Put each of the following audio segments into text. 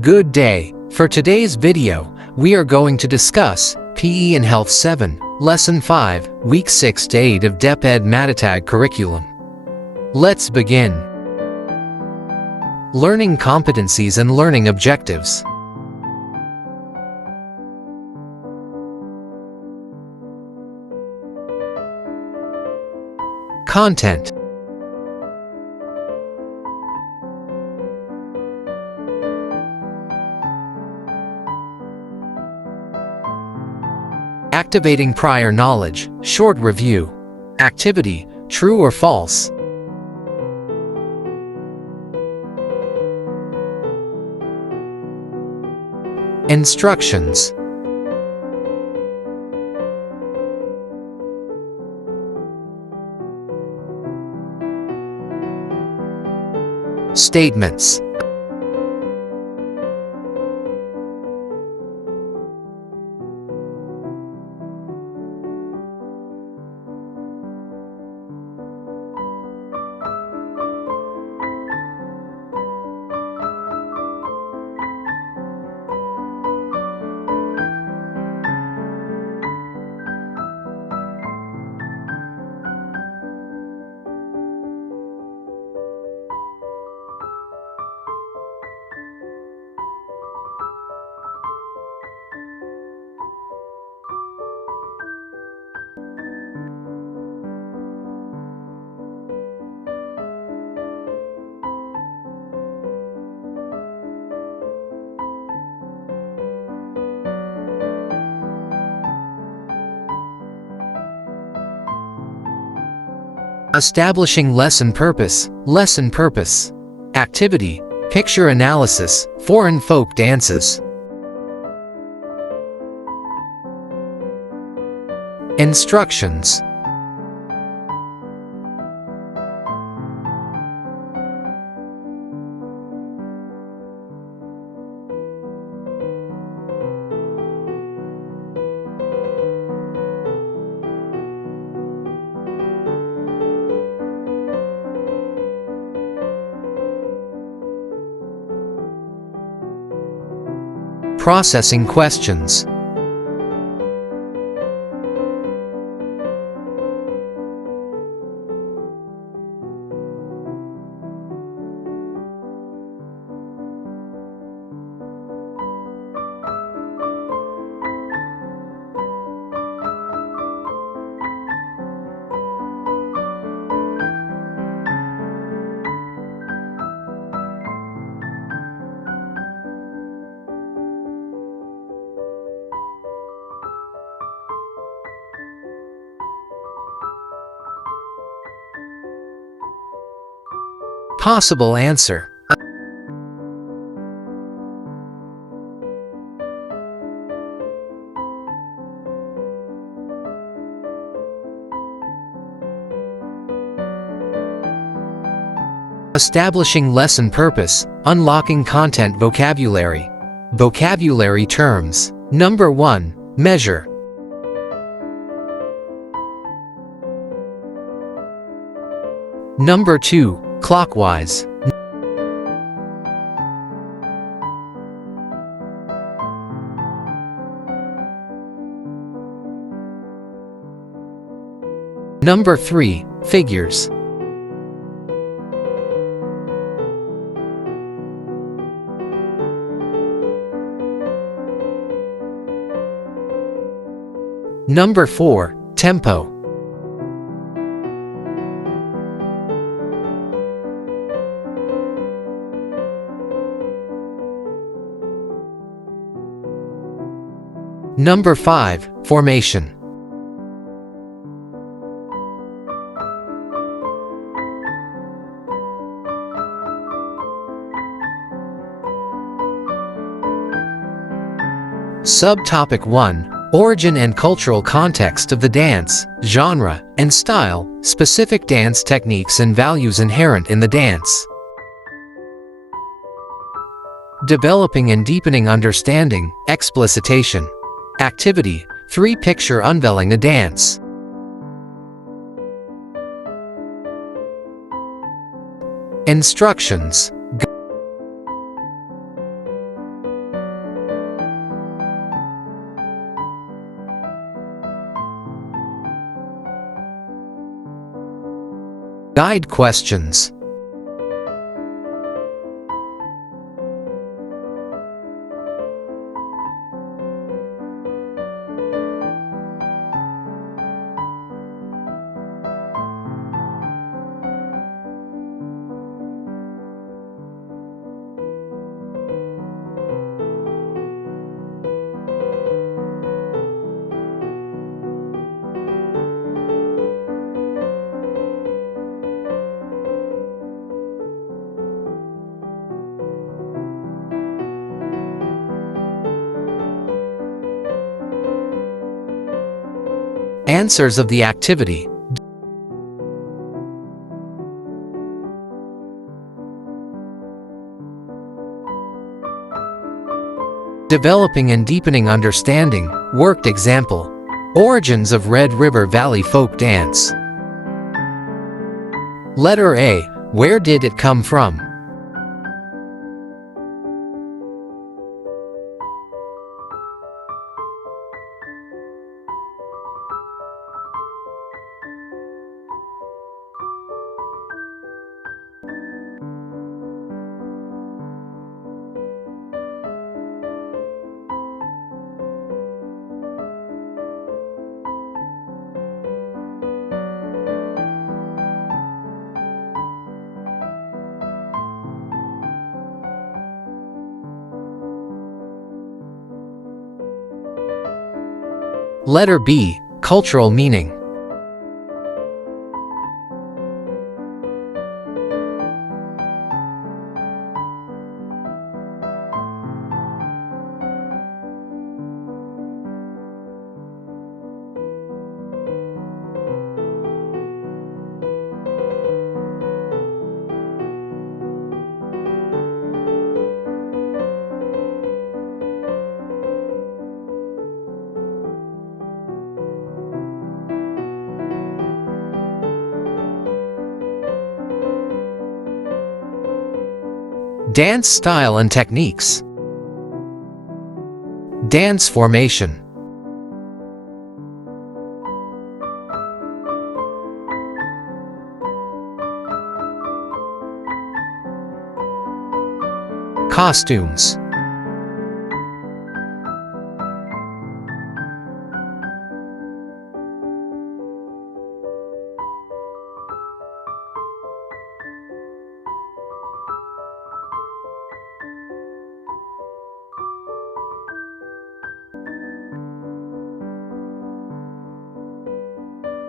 Good day. For today's video, we are going to discuss PE and Health 7, Lesson 5, Week 6 to 8 of DEPED MATATAG curriculum. Let's begin. Learning competencies and learning objectives. Content. Activating prior knowledge, short review. Activity, true or false. Instructions. Statements. Establishing lesson purpose. Lesson purpose. Activity, picture analysis, foreign folk dances. Instructions. Processing questions. Possible answer. Establishing lesson purpose, unlocking content vocabulary. Vocabulary terms. Number 1, measure. Number 2, clockwise. Number 3, figures. Number 4, tempo. Number 5, formation. Subtopic 1, origin and cultural context of the dance, genre, and style, specific dance techniques and values inherent in the dance. Developing and deepening understanding, explicitation. Activity, 3 picture unveiling a dance. Instructions. Guide questions. Answers of the activity. Developing and deepening understanding. Worked example. Origins of Red River Valley folk dance. Letter A. Where did it come from? Letter B. Cultural meaning. Dance style and techniques. Dance formation. Costumes.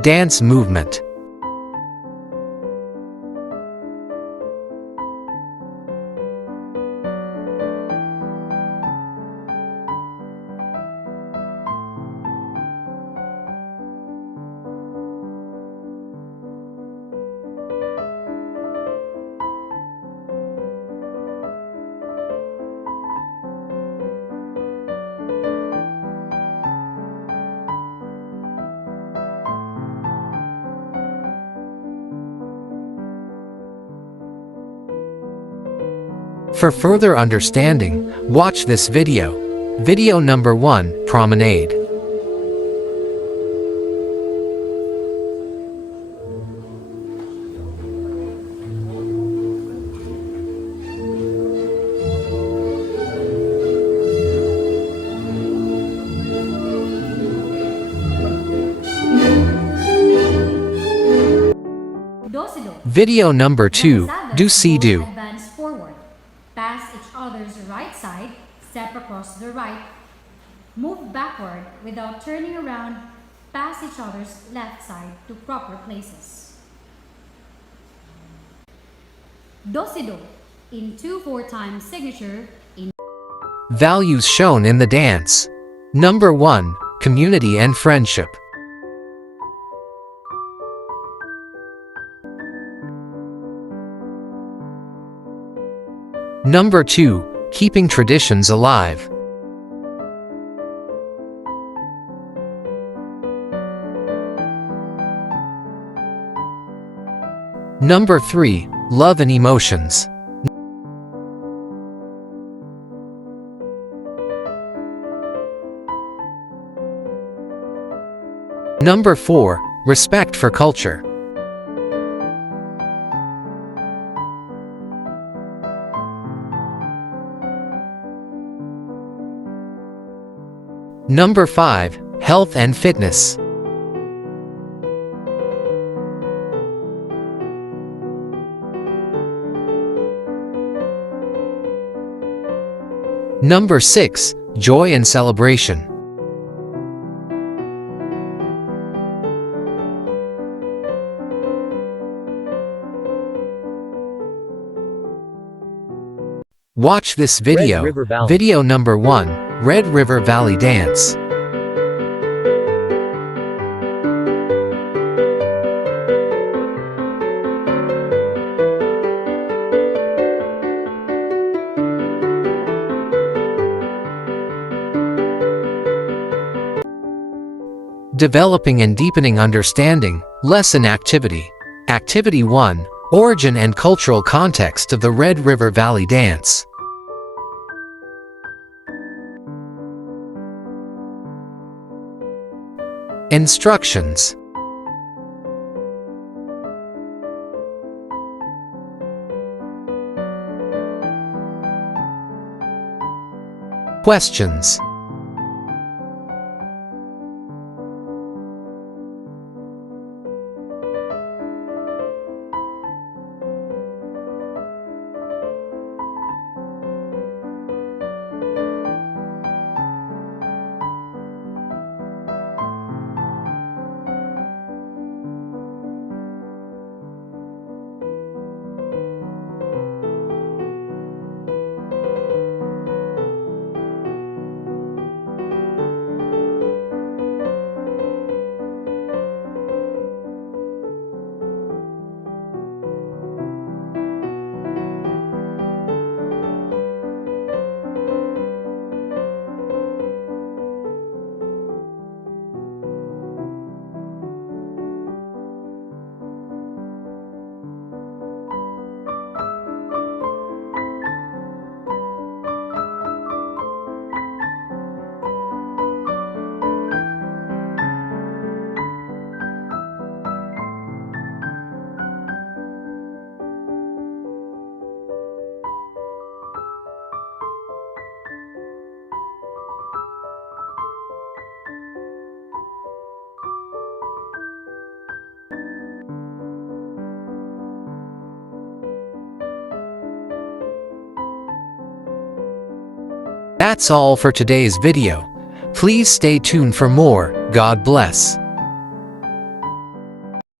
Dance movement. For further understanding, watch this video. Video number 1, Promenade. Video number 2, Do-Si-Do. Advance forward. Pass each other's right side, step across the right. Move backward without turning around. Pass each other's left side to proper places. Do-Si-Do in 2/4 time signature in Values shown in the dance. Number 1, community and friendship. Number 2, keeping traditions alive. Number 3, love and emotions. Number 4, respect for culture. Number 5. Health and fitness. Number 6. Joy and celebration. Watch this video. Red River Valley. Video number 1. Red River Valley Dance. Developing and deepening understanding. Lesson activity. Activity 1. Origin and cultural context of the Red River Valley Dance. Instructions. Questions. That's all for today's video. Please stay tuned for more. God bless.